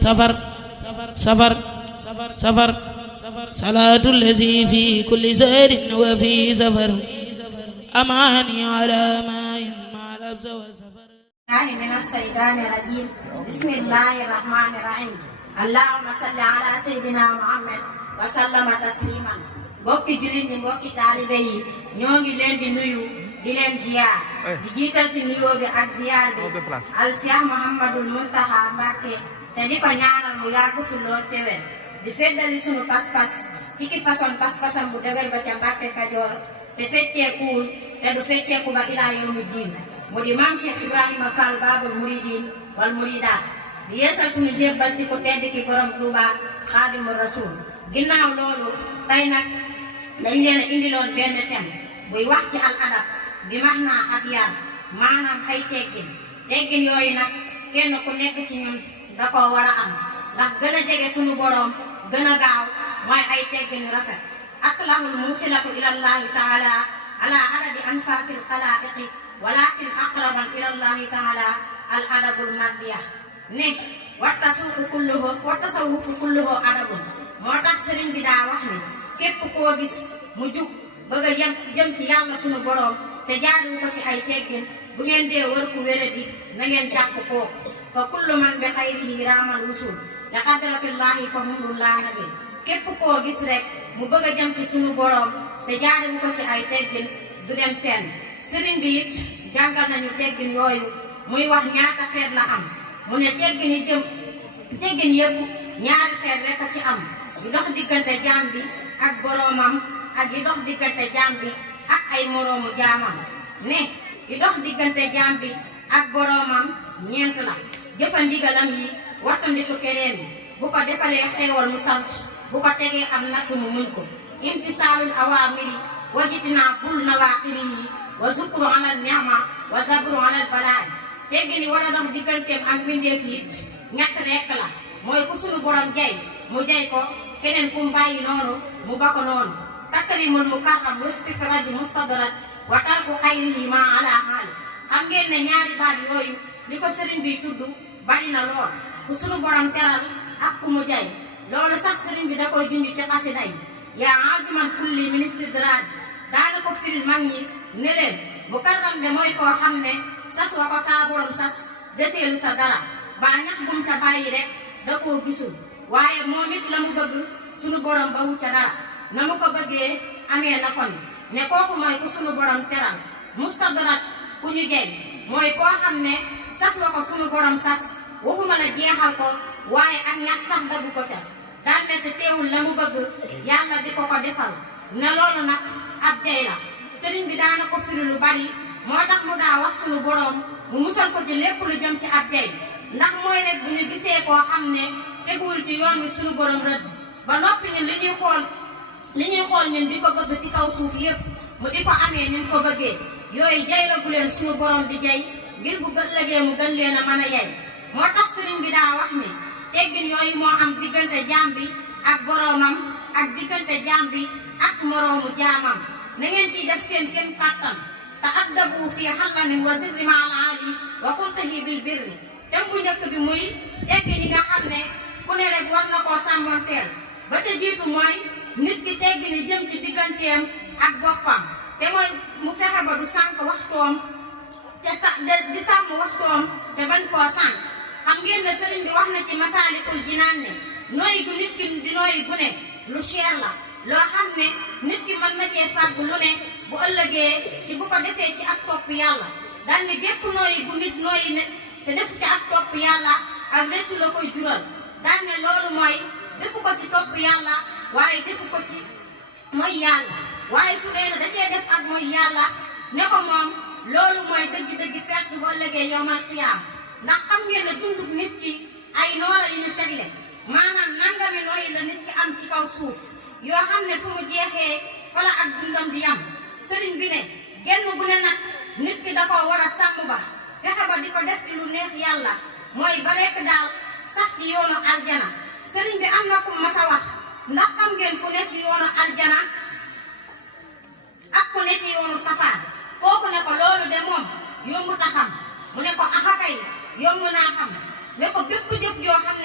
سفر سفر سفر صلاة الذي في كل سير وفي سفر أماني على ماء مع لبس وسفر من الشيطان الرجيم بسم الله الرحمن الرحيم اللهم صل على سيدنا محمد وسلم تسليما mbokki jullit ñi mbokki taalibe yi ñoo ngi leen di nuyu di leen ziyaar di jiital ci nuyoo bi ak ziyaar bi al Cheikh Mouhamadul Muntaxa Mbàkke te di ko ñaanal mu yàgg fi lool te wér di feddali sunu pas-pas ci ki façon pas-pasam bu dëgër ba ca Mbàkke Kajoor te fecceekuwul te du fecceeku ba ilaa yawmi diin mu di maam Cheikh Ibrahima Fall Baabul Muridiin wal Muridaat di yeesal sunu jébbal ci ku tedd ki borom Tuubaa Xaadimu Rasuul ginnaaw loolu tey nag dañ leen a indiloon benn thème buy wax ci al adab bi max naa ab yar maanaam ay teggin yooyu nag kenn ku nekk ci ñun da koo war a am ndax gën a jege sunu boroom gën a gaaw mooy ay teggin yu rafet atlahul musilatu ilallahi taala ala adadi anfasil xalaiqi walakin aqraban ilallahi taala al adabul maddiya ne wattasawufu kulluhu adabun moo tax sëriñ bi daa wax ni képp koo gis mu jug bëgg a jëm ci yàlla sunu boroom te jaariwu ko ci ay teggin bu ngeen dee wër ku wéradi na ngeen jàpp kooku fa kullu man bi xayrihi raamal wusul li xadratillahi fa humrun laa nabil képp koo gis rek mu bëgg a jëm ci sunu boroom te jaariwu ko ci ay teggin du dem fenn sëriñ bi it jàngal nañu teggin yooyu muy wax ñaata xeet la am mu ne teggin yëpp ñaari xeet rek a ci am yi dox diggante jaam bi ak boroomam ak yi dox diggante jaam bi ak ay moroomu jaamam ne yi dox diggante jaam bi ak boroomam ñeent la jëfa ndigalam yi wattandiku tereem yi bu ko defalee xéewal mu sant bu ko tegee am natt mu muñ ko imtisaalul awaamiri wajitinaa bul nawaaqiri yi wa zukru alal ni'ma wa zabru alal balaay teggin yi war a dox digganteem ak mbindeef yi it ñett rekk la mooy ku sunu borom jay mu jay ko keneen ku mu bàyyi noonu mu ba ko noonu takrimul mukarram wastikraji mustadraj wa tarku xayrihi ma ala haali xam ngeen ne ñaari baat yooyu li ko sëriñ bi tudd bari na lool ku sunu borom teral ak ku mu jay loolu sax sëriñ bi da koy junj ci xasida yi yaa aziman kulli ministre draaj daana ko firil mag ñi ne leen mukarram de mooy koo xam ne sas wa ko saa borom sas deseelu sa dara ba ñax gum ca bàyyi rek da koo gisul waaye moom it la mu bëgg sunu borom ba wu ca dara na mu ko bëggee amee na kon ne kooku mooy ku sunu borom teral mustadrak ku ñu jey mooy koo xam ne sas wa ko sunu borom sas waxuma la jeexal ko waaye ak ñax sax dagu ko ca daan ne te teewul la mu bëgg yàlla di ko ko defal ne loolu nag ab jey la sëriñ bi daana ko firi lu bari moo tax mu daa wax sunu borom mu musal ko ci lépp lu jëm ci ab jey ndax mooy rek bu ñu gisee koo xam ne teguwul ci yoon wi sunu borom rëdd ba noppi ñun li ñuy xool ñun di ko bëgg ci kaw suuf yépp mu di ko amee ni mu ko bëggee yooyu jay la bu leen sunu borom di jay ngir bu ëllëgee mu gën leen a mën a yey moo tax sëriñ bi daa wax ni teggin yooyu moo am diggante jaam bi ak boroomam ak diggante jaam bi ak moroomu jaamam na ngeen ciy def seen kem kàttan te addabu fii xallanin wa zirri ma al aali wa xultahi bil birri tem bu njëkk bi muy teggin yi nga xam ne ku ne rek war na koo sàmmonteel ba ca jiitu mooy nit ki teggin yi jëm ci digganteem ak boppam te mooy mu fexe ba du sànq waxtoom di sàmm waxtoom te bañ koo sànq xam ngeen ne sëriñ bi wax na ci masaalikul jinaan ne nooyi gu nit ki di nooyi gu ne lu cher la loo xam ne nit ki mën na cee fàgg lu ne bu ëllëgee ci bu ko defee ci ak topp yàlla daal ne gépp nooyi gu nit nooyi ne te def ci ak topp yàlla ak rëccu la koy jural daal ne loolu mooy defu ko ci topp yàlla waaye defu ko ci mooy yàlla waaye su dee da cee def ak mooy yàlla ne ko moom loolu mooy dëgg-dëgg perte bu ëllëgee yowmal qiyaam ndax xam ngeen ne dundug nit ki ay noola yu ñu tegle maanaam nangami nooyi la nit ki am ci kaw suuf yoo xam ne fu mu jeexee fa la ak dundam di yam sëriñ bi ne genn bu ne nag nit ki da koo war a sàmm ba fexe ba di ko def ci lu neex yàlla mooy ba rekk daal sax ci yoonu aljana sëriñ bi am na ku mas a wax ndax xam ngeen ku ne ci yoonu aljana ak ku ne ci yoonu safaan kooku ne ko loolu de yomb ta xam mu ne ko axakay yomb naa xam ne ko bépp jëf joo xam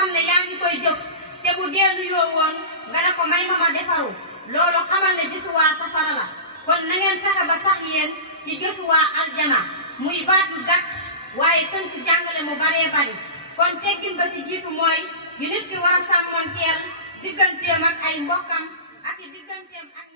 xam ne yaa ngi koy jëf te bu dellu yoo woon nga ne ko may ma defaru loolu xamal ne jëfu waa safara la kon na ngeen fexe ba sax yéen ci jëfu waa aljana muy baat yu gàtt waaye tënk jàngale mu baree bari kon teggin ba ci jiitu mooy yu nit ki war a sàmmoonteel digganteem ak ay mbokkam ak i digganteem ak